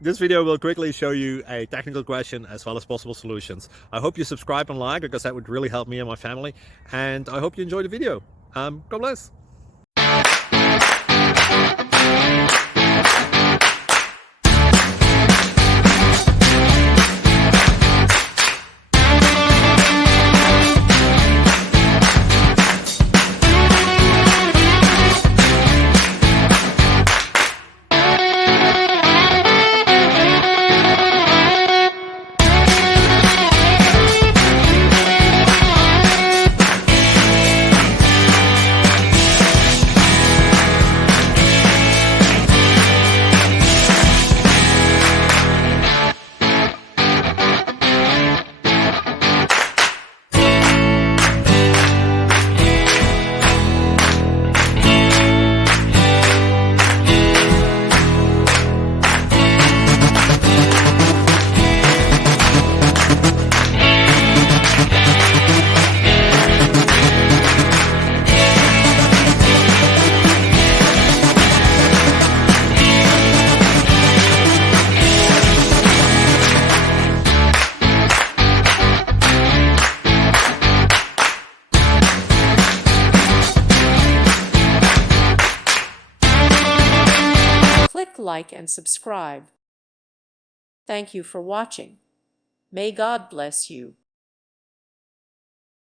This video will quickly show you a technical question as well as possible solutions. I hope you subscribe and like, because that would really help me and my family. And I hope you enjoy the video. God bless. Click like and subscribe. Thank you for watching. May God bless you.